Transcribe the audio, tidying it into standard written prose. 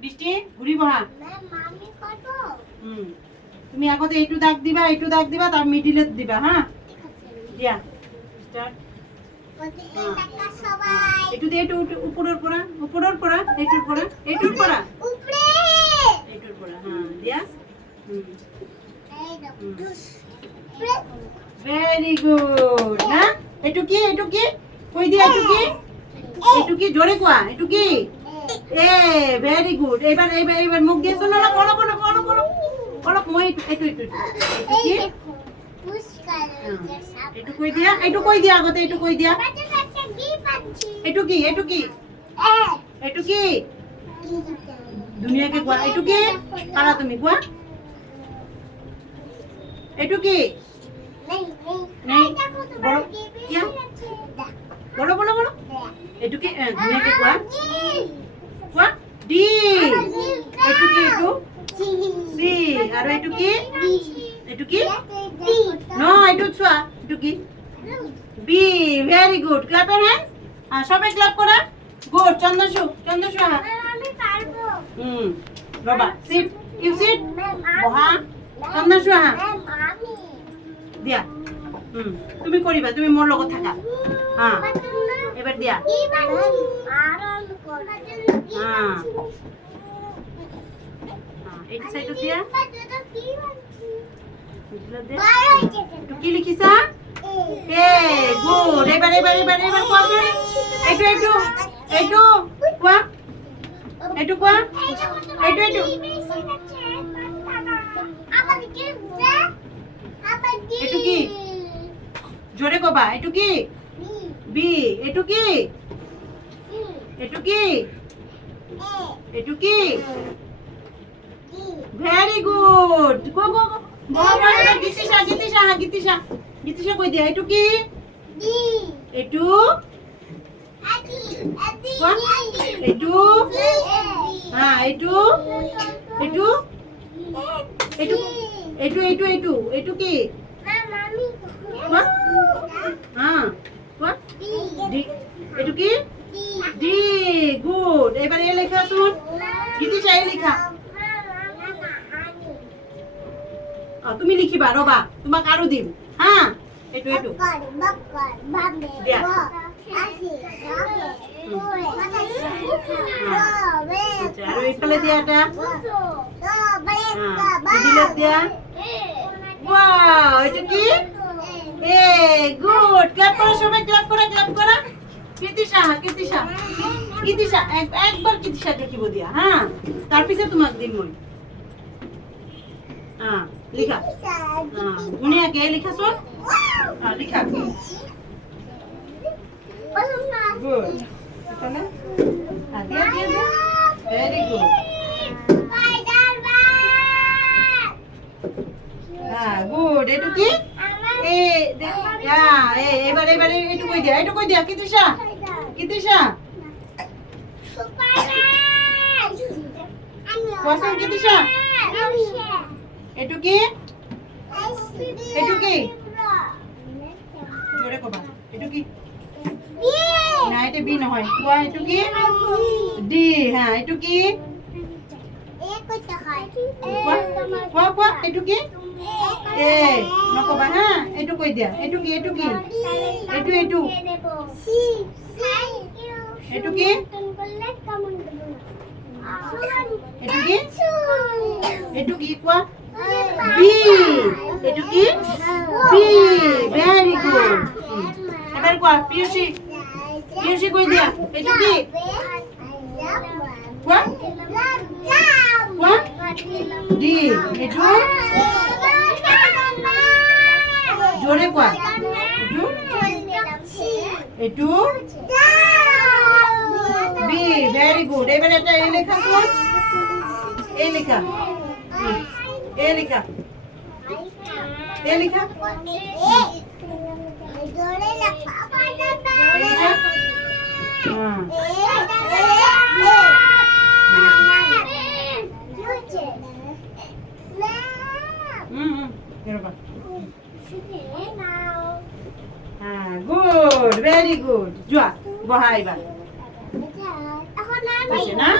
বৃষ্টি ঘুরি বহা তুমি আগতে এইটু দাগ দিবা তার মিডিলে দিবা হ্যাঁ দিয়া স্টার্ট একটু দিয়ে একটু উপরের পড়া এইটুর পড়া হ্যাঁ দিয়া ভেরি গুড না একটু কি কই দিয়া একটু কি জোরে কোয়া একটু কি এ ভেরি গুড এবার মুখ দিয়ে শোনো না বড় মই একটু কি একটু কই দিয়া আগতে একটু কই দিয়া একটু কি দুনিয়াকে কোয়া একটু কি পারা তুমি কোয়া একটু কি नहीं बोलो एटू के दुनिया के कुआ डी एटू सी और एटू की नो एटू छुआ एटू की be very good clap your hand हां सबे क्लैप करा गुड चंदशु हां আমি পারবো বাবা সিট ইউ সিট বহা চন্দশু হাঁ দিয়া তুমি করিবা তুমি মোর লগত থাকা হ্যাঁ এবার দিয়া হ্যাঁ এই সাইড দিয়া একটু কি লিখিছা এ গুড এবার কোয়া একটু কোয়া একটু কি জোরে কবা একটু কি বি একটু কি ভেরি গুড গো বাবা গীতিশা কই দিয়া একটু কি একটু হ্যাঁ একটু কি হ্যাঁ একটু কি ডি গুড এবার এ লেখা শুন গীতিশা এ লেখা তুমি লিখিবা রবা তোমাক আরো দিম হ্যাঁ একটু আর এইফালে দিয়াটা দিলে দিয়া ওয়াও এটা কি এ গুড ক্ল্যাপ করো সবাই ক্ল্যাপ করা কৃতিশা একবার কৃতিশা দেখিব দিয়া হ্যাঁ তার পিছে তোমাক দিম মই হ্যাঁ লিখা দুনিয়া কে লিখা শুন হ্যাঁ লিখা গুড তাহলে দিয়া ভেরি গুড হ্যাঁ গুড এটু কি এ হ্যাঁ এবার এটু কই দিয়া কৃতিশা কোয়াশন কৃতিশা এটু কি জোরে কবা এটু কি না এটা বি নহয় কোয়া এটু কি ডি হ্যাঁ এটু কি কোয়া এটু কি এ নকবা হ্যাঁ এটু কই দিয়া এটু কি এটু কি কোয়া বি এটু কি বি ভেরি গুড এবার কোয়া পিউসি কই দিয়া এটু কি কোয়া ডি এটু জোরে কোয়া এটু বি ভেরি গুড এবার এটা এ লেখা শুন এ লেখা গুড ভেরি গুড জোয়া বহাইবা না